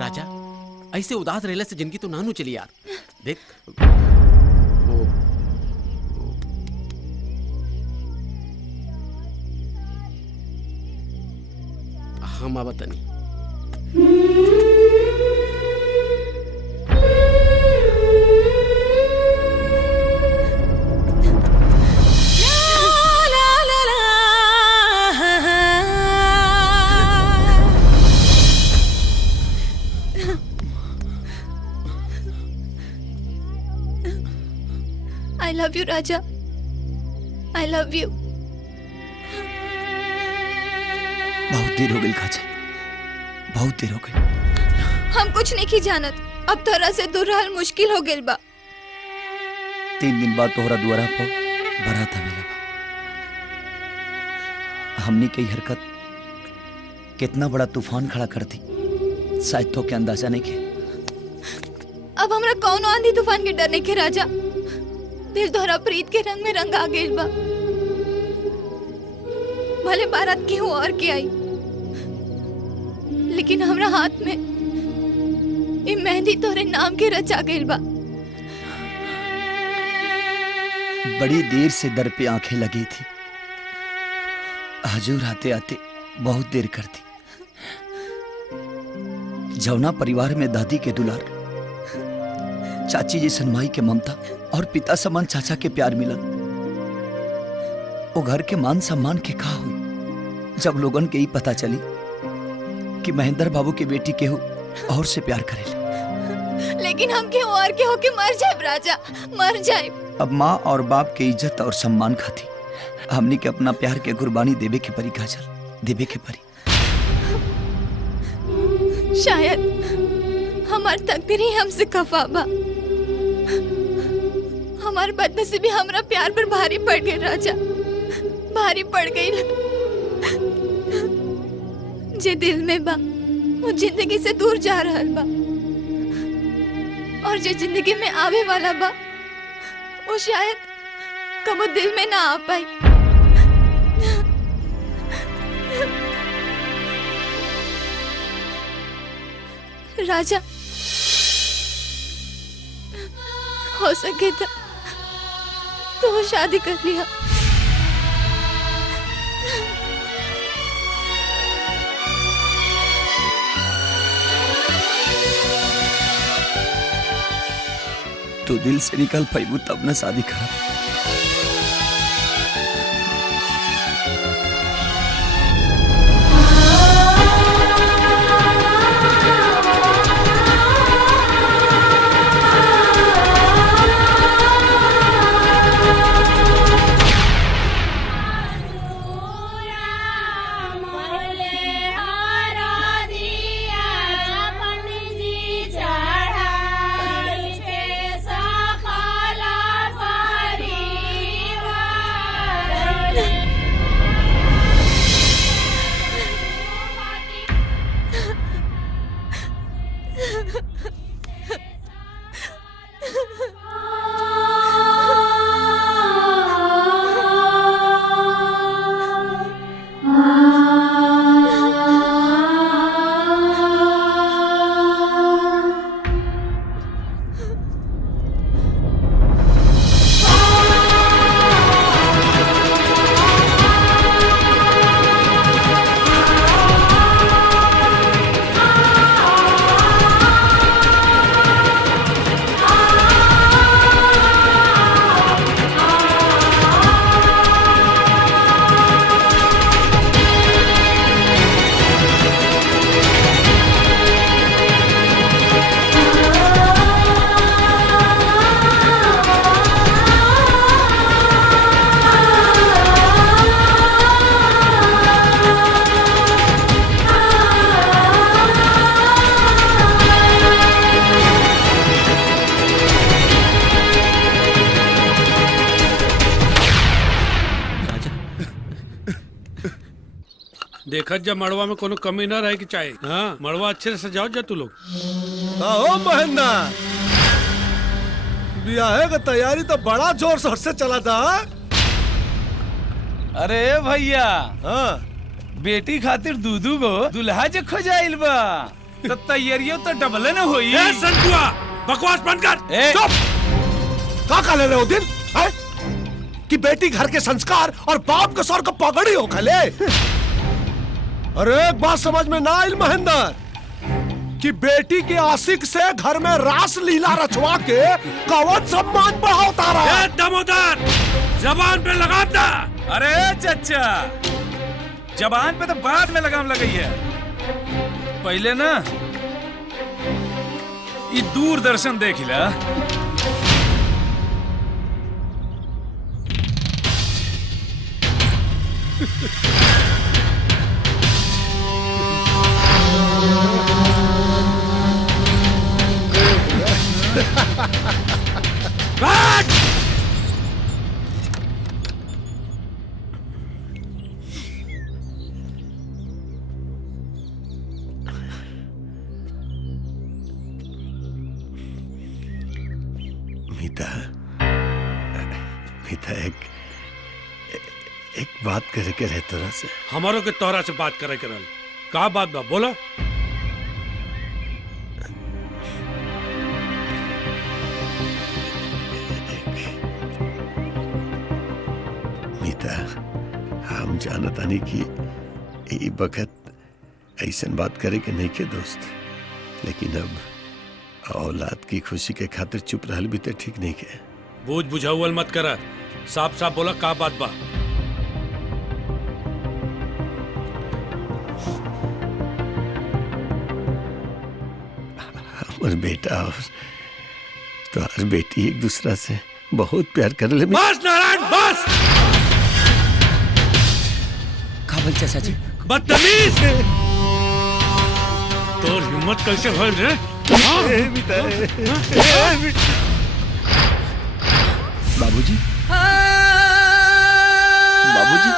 राजा, ऐसे उदास रहने से जिंदगी तो नानू चली यार। देख वो हम आवतनी। I love you, Raja. I love you। बहुत देर हो गई काजल, बहुत देर हो गई। हम कुछ नहीं की जानत, अब तोरा से दूर रहल मुश्किल हो गइल बा। 3 दिन बाद तोहरा दुआरा पर बारात आवेला बा। हमनी की हरकत कितना बड़ा तूफान खड़ा कर दी, शायद तो के अंदाजा नहीं के। अब हमरा कौन आंधी तूफान के डर नहीं के राजा। दिल तोहरा प्रीत के रंग में रंगा गइल बा। भले बारात के हो और के आई, लेकिन हमरा हाथ में ये मेहंदी तोरे नाम के रचा गइल बा। बड़ी देर से दर पे आंखें लगी थी, हजूर आते आते बहुत देर कर दी। जौना परिवार में दादी के दुलार, चाची जैसन माई के ममता और पिता समान चाचा के प्यार मिलन, वो घर के मान सम्मान के कहा हुई जब लोगन के ही पता चली कि महेंद्र बाबू की बेटी केहू और से प्यार करेले। लेकिन हम केहू और के होके मर जाए राजा, मर जाए। अब माँ और बाप के इज्जत और सम्मान खाती हमनी के अपना प्यार के कुर्बानी देवे के परी काजल, देवे के परी। शायद हमार तकदीर ही हमसे खफा बा। हमार बदनसीबी हमरा प्यार पर भारी पड़ गई राजा, भारी पड़ गई। जे दिल में बा वो जिंदगी से दूर जा रहल बा, और जो जिंदगी में आवे वाला बा वो शायद कबो दिल में ना आ पाई। राजा, हो सके तो शादी कर लिया। तो दिल से निकल पाई तब न शादी करा। देखत जब मड़वा में कोनो कमी ना रहे कि चाहे। हाँ, मड़वा अच्छे से सजाओ जा तू लोग। ओ महेंद्र, ब्याह का तैयारी तो बड़ा जोर शोर से चला था। अरे भैया, हाँ, बेटी खातिर दूधू गो दुल्हा जे खोजाइल बा। तो तैयारियों तो डबल न हुई। ए संकुआ, बकवास बंद कर। चुप। का ले रहे हो दिन है? कि बेटी घर के संस्कार और बाप के सर को पगड़ी हो खले। अरे एक बात समझ में ना आई महेंद्र, कि बेटी के आशिक से घर में रास लीला रचवा के कवच सम्मान बढ़ाता रहा। ए दमोदर, जबान पे लगाम दा। अरे चचा, जबान पे तो बाद में लगाम लगाई है, पहले ना ये दूरदर्शन देख ला। मीता, मीता एक बात करे के रहे तोरा से। हमारो के तोहरा से बात करे करल। का बात बा बोला। मीता, हम जानतानी कि ई बखत ऐसन बात करे के नहीं के दोस्त, लेकिन अब औलाद की खुशी के खातिर चुप रहल भी तो ठीक नहीं के। बूझ बुझाउल मत करा, साफ साफ बोला का बात बा। हमर बेटा और तुम्हार बेटी एक दूसरा से बहुत प्यार कर ले। बस नारायण बस। काबल चाचा जी, बदतमीज, तोर हिम्मत कैसे भइल रे? बाबूजी, बाबूजी,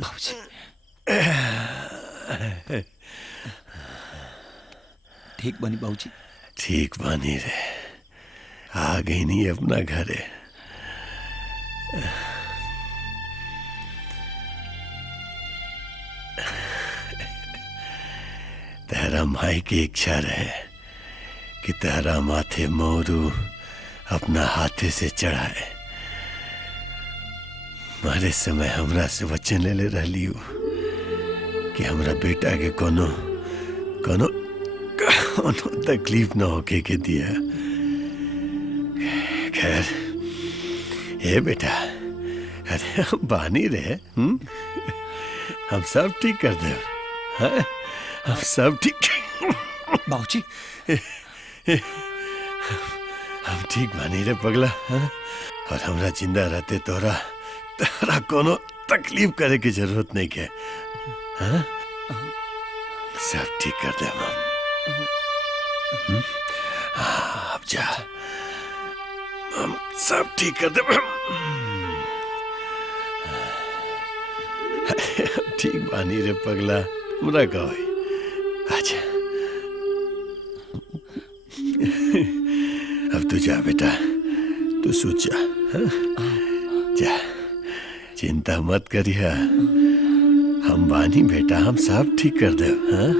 बाबूजी, ठीक बनी बाबूजी। ठीक बानी रे, आ गई नहीं अपना घर है। तेरा माई की इच्छा रहे कि तेरा माथे मोरू अपना हाथे से चढ़ाए। मारे समय हमरा से वचन ले रही हूँ कि हमरा बेटा के कोनो कोनो कोनो तकलीफ न होके के दिया। खैर, हे बेटा, अरे हम बानी रहे, हम सब ठीक कर दे। हाँ? हम सब ठीक बाबूजी, हम ठीक बानी रे पगला। हाँ? और हमरा जिंदा रहते तोरा कोनो तकलीफ करे की जरूरत नहीं के। हाँ? सब ठीक कर दे हम। अब जा, हम सब ठीक कर दे। ठीक बानी रे पगला, हमरा का होई। अच्छा अब तू जा बेटा, तू सोच जा, हाँ? जा, चिंता मत करिया, हम बानी बेटा, हम सब ठीक कर दे। हाँ?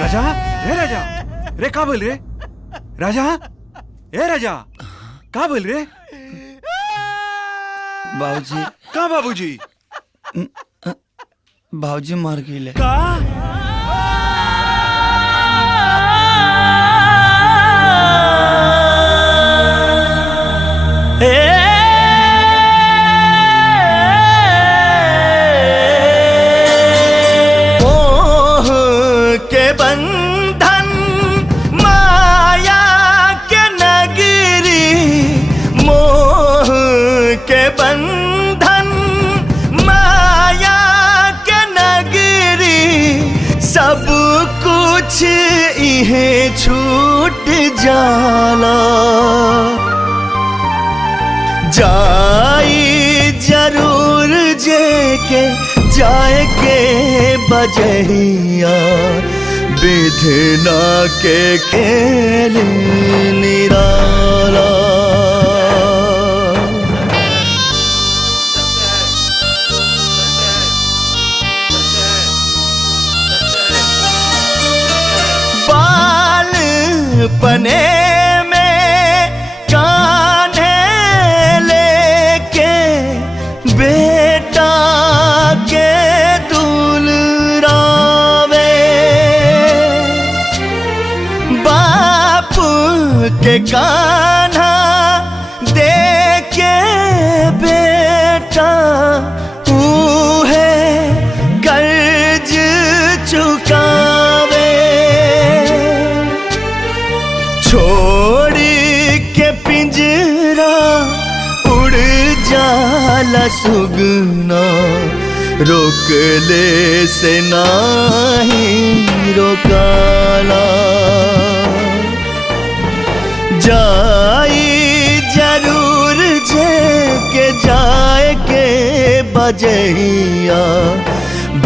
राजा, रे राजा, रे का बोल रे? राजा, ए राजा, का बोल रे? बाबूजी, का बाबूजी? बाबूजी मर गए। का? सब कुछ इहे छूट जाला, जाई जरूर जेके जाए के बजहिया, विधना के खेल निराला। पने में कान्हे लेके बेटा के दुलरावे, बाप के कान्हा देके बेटा उहे कर्ज चुकावे। छोड़ी के पिंजरा उड़ जाला सुगना, रोक ले से नाही रोकाला। जाई जरूर जे के जाए के बजहिया,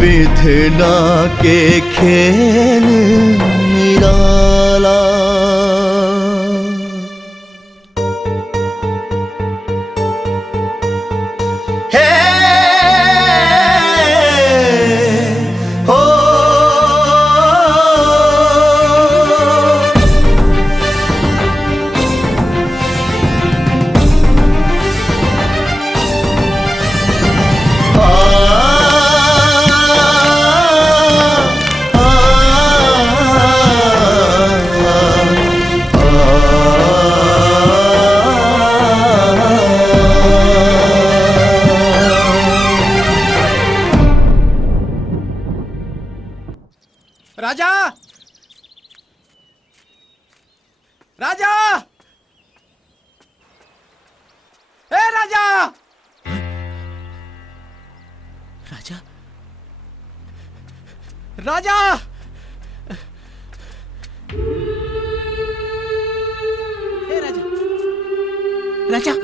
विधना के खेल निराला। राजा, राजा, ए राजा, राजा, राजा, ए राजा, राजा,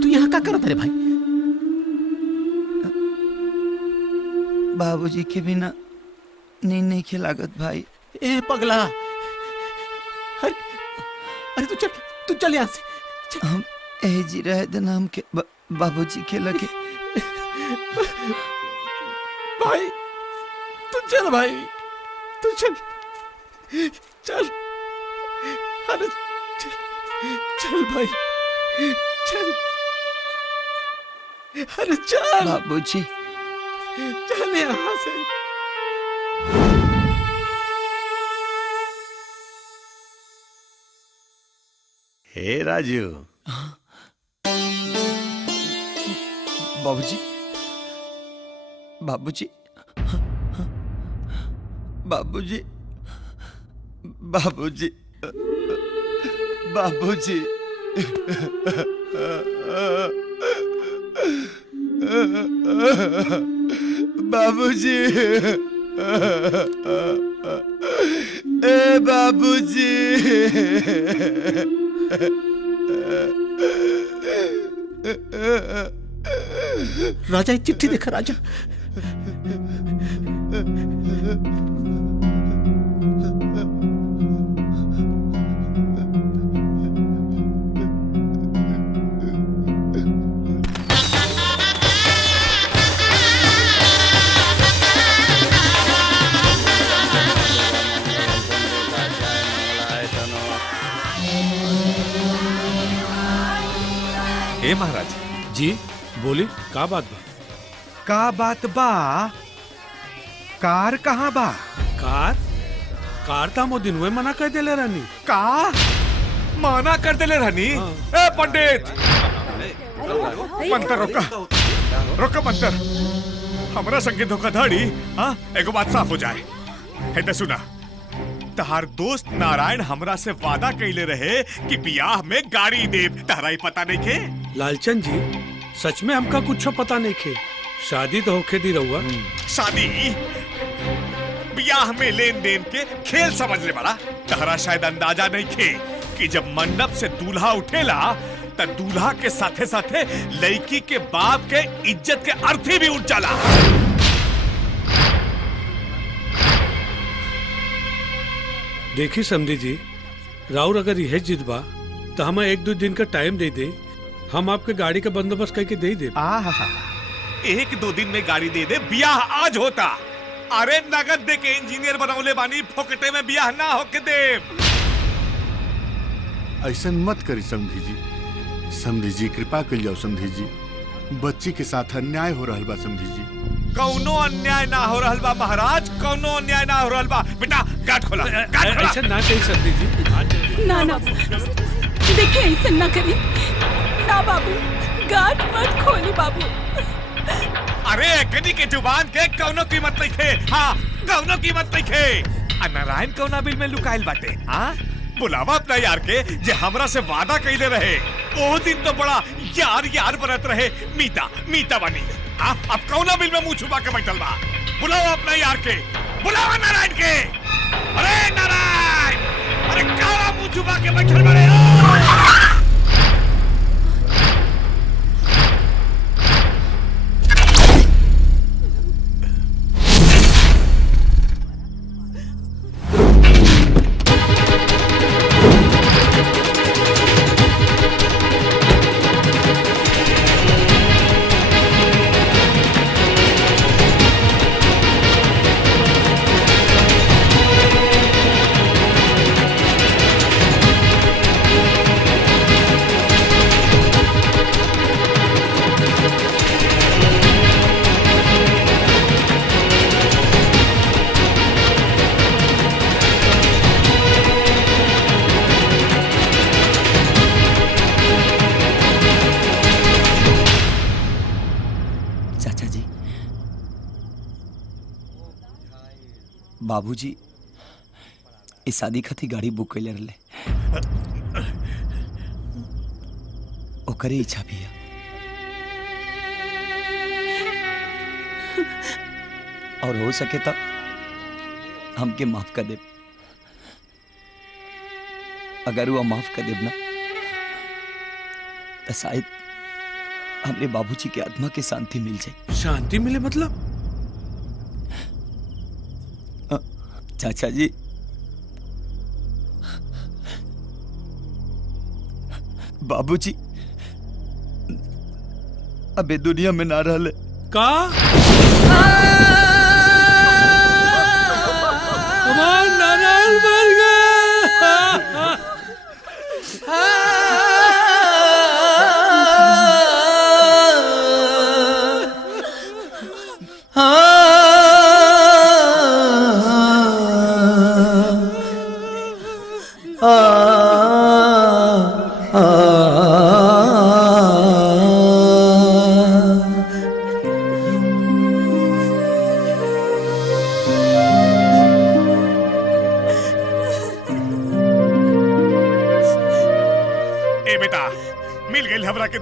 तू यहाँ क्या करत रे भाई? बाबूजी के बिना नींद नहीं खिलागत भाई। ए पगला, अरे अरे तू चल यहाँ से। हम ए जी रहे दिन हम के बाबूजी के लगे। भाई तू चल, भाई तू चल, चल, अरे चल, चल भाई, चल, अरे चल बाबूजी, चल यहाँ से। हे राजू, बाबूजी, बाबूजी, बाबूजी, बाबूजी, बाबूजी, बाबूजी, ए बाबूजी, राजा एक चिट्ठी देखा राजा। ए महाराज, जी बोली का बात बा? का बात बा? कार कहाँ बा? कार कार था मो दिन मना कर देले रानी। का माना कर देले रहनी? ए पंडित, मंतर रोका, रोका मंतर। हमरा संगे धोखाधड़ी, हाँ एगो बात साफ हो जाए। है तो सुना, तहार दोस्त नारायण हमरा से वादा कैले रहे कि बियाह में गाड़ी देव, तहरा ही पता नहीं खे? लालचंद जी सच में हमका कुछ पता नहीं खे। शादी तो होके दी रहुआ। शादी बियाह में लेन देन के खेल समझ ले बड़ा। तहरा शायद अंदाजा नहीं खे कि जब मंडप से दूल्हा उठेला त दूल्हा के साथे साथे लड़की के बाप के इज्जत के अर्थी भी उठ जाला। देखी समझी जी, राउर अगर यह जिद बा तो हमें 1-2 दिन का टाइम दे दे, हम आपके गाड़ी का बंदोबस्त करके दे दे। 1-2 दिन में गाड़ी दे दे, ब्याह आज होता। अरे नगद दे के इंजीनियर बनौले बानी, फोकटे में ब्याह ना होके दे। ऐसा मत करी समधी जी। समधी जी कृपा कर जाओ समधी जी, बच्ची के साथ अन्याय हो रहा बा समधी जी। कौनो अन्याय ना हो रहल बा महाराज, कौनो अन्याय ना हो रहल बा। बेटा गाठ खोला, गाठ खोला। ऐसा ना कही समझी जी। ना ना देखिए, ऐसा ना करिए ना बाबू, गाठ मत खोली बाबू। अरे कनी के जुबान के कौनो कीमत नहीं खे। हाँ कौनो कीमत नहीं खे। नारायण कौना बिल में लुकाइल बाटे। हाँ बुलावा अपना यार के जे हमरा से वादा कैले रहे। ओ दिन तो बड़ा यार यार बनत रहे। मीता मीता बनी। अब कौना बिल में मुंह छुपा के बैठल बा। बुलावा अपना यार के, बुलावा नारायण के। अरे नारायण, अरे काला मुंह छुपा के बैठल बड़े। बाबूजी इस शादी खाती गाड़ी बुक कैले रहे, ओकरे इच्छा भी है। और हो सके तो हमके माफ कर दे। अगर वो माफ कर देब ना तो शायद हमरे बाबूजी के आत्मा के शांति मिल जाए। शांति मिले मतलब? चाचा जी, बाबूजी अबे दुनिया में ना रहले का? हमार नारायण मर गया।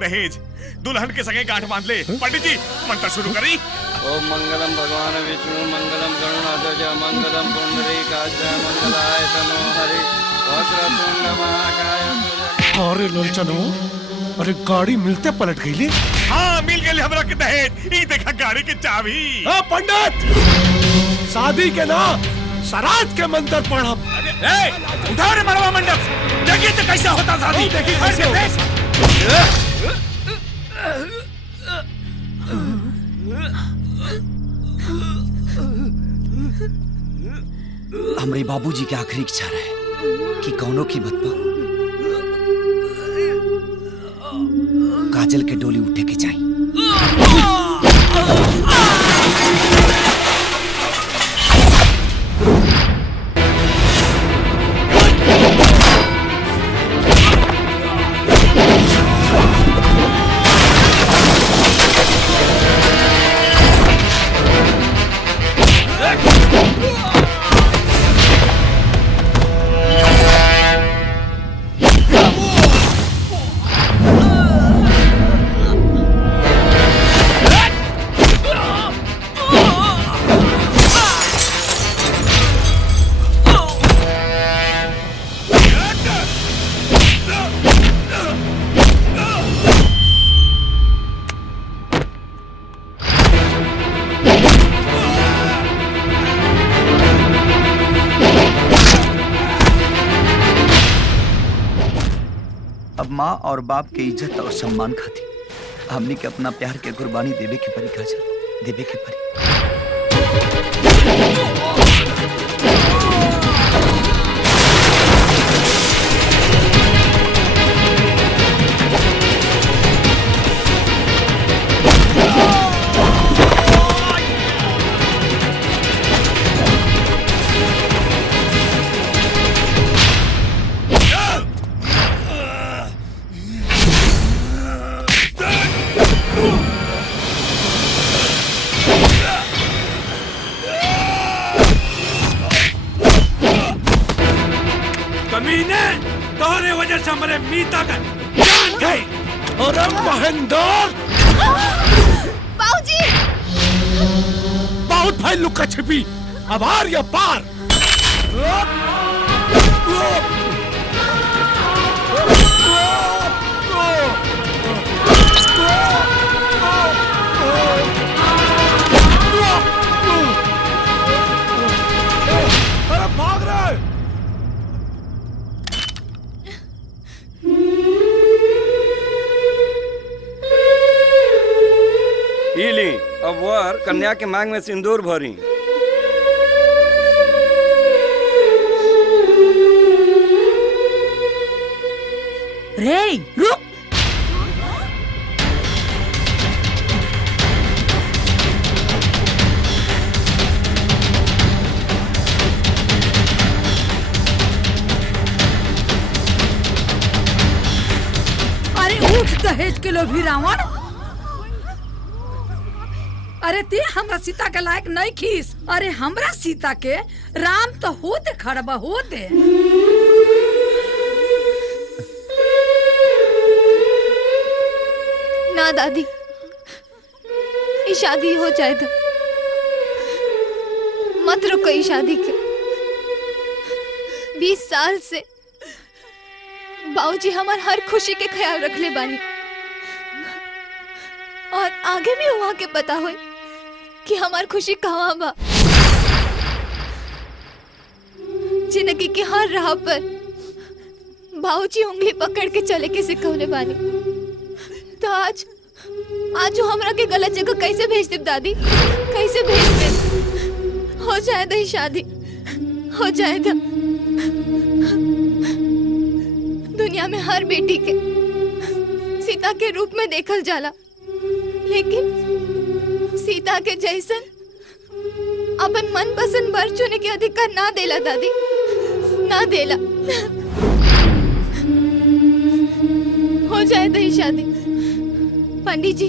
दहेज दुल्हन के संगे गांठ बांध ले। पंडित जी मंत्र शुरू करी। ओम मंगलम भगवान विष्णु मंगलम गरुणाध्वज मंगलम पुंडरीकाक्ष मंगलाय तनो हरि वक्रतुंड महाकाय। अरे लोलचनो, अरे गाड़ी मिलते पलट गई। हाँ मिल लिए हमरा के दहेज ई देखा गाड़ी की चाबी। पंडित, शादी के ना सराज के मंत्र पढ़ब। उठाओ रे मरवा मंडप, देखिए तो कैसा होता शादी। देखिए कैसे होता। हमरे बाबूजी के आखिरी इच्छा रहे कि कौनो की मत पर काजल के डोली उठे के चाहिए। अब माँ और बाप के इज्जत और सम्मान खाती हमने के अपना प्यार के कुर्बानी देवे के परी काजल, देवे के परी। कमीने, तोहरे वजह से हमारे मीता का जान गई। अरे महेंद्र, बाबूजी, बहुत भाई लुका छिपी, अब आर या पार। अरे भाग रहे। ली अब वर कन्या के मांग में सिंदूर भरी। रे रुक, अरे उठ दहेज के लोभी रावण। अरे ते हमरा सीता के लायक नहीं खीस। अरे हमरा सीता के राम तो होते खड़बा होते। ना दादी, ये शादी हो जाए तो मत रुको ये शादी के। 20 साल से बाबूजी हमार हर खुशी के ख्याल रख ले बानी और आगे भी वहाँ के पता हो कि हमार खुशी कहाँ बा। जिंदगी की हर राह पर बाबूजी उंगली पकड़ के चले के सिखौले बानी। तो आज वो हमरा के गलत जगह कैसे भेज दे दादी, कैसे भेज दे। हो जाए दही शादी, हो जाए तो दुनिया में हर बेटी के सीता के रूप में देखल जाला, लेकिन सीता के जैसन अपन मन पसंद वर चुने के अधिकार ना देला दादी, ना देला। हो जाए दही शादी। पंडित जी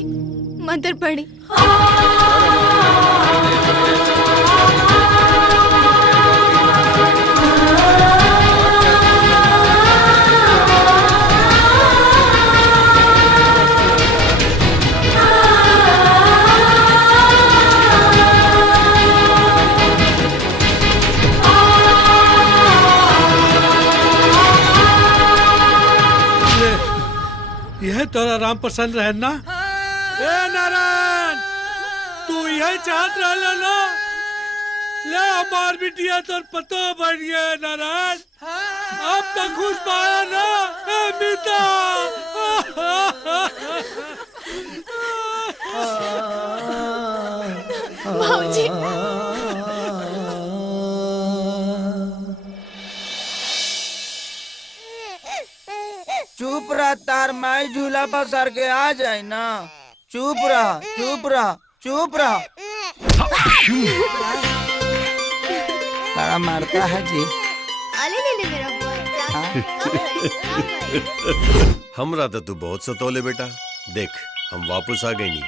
मंत्र पढ़ी। यह तोरा राम पसंद रहे ना? ए नारायण, तू यही चाहत रहला ना? ले हमार बिटिया तोर पतो बढ़ गया नारायण। अब तक खुश पाया ना ए मीता। भाऊजी चुप रहा, तार माई झूला पर सर के आ जाए ना। चुप रहा, चुप रहा, चुप रहा। बड़ा मारता है जी। मेरा हमरा तो तू बहुत सतोले बेटा। देख हम वापस आ गए नहीं,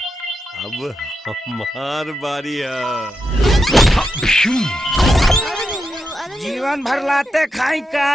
अब हमार बारी है। जीवन भर लाते खाई का।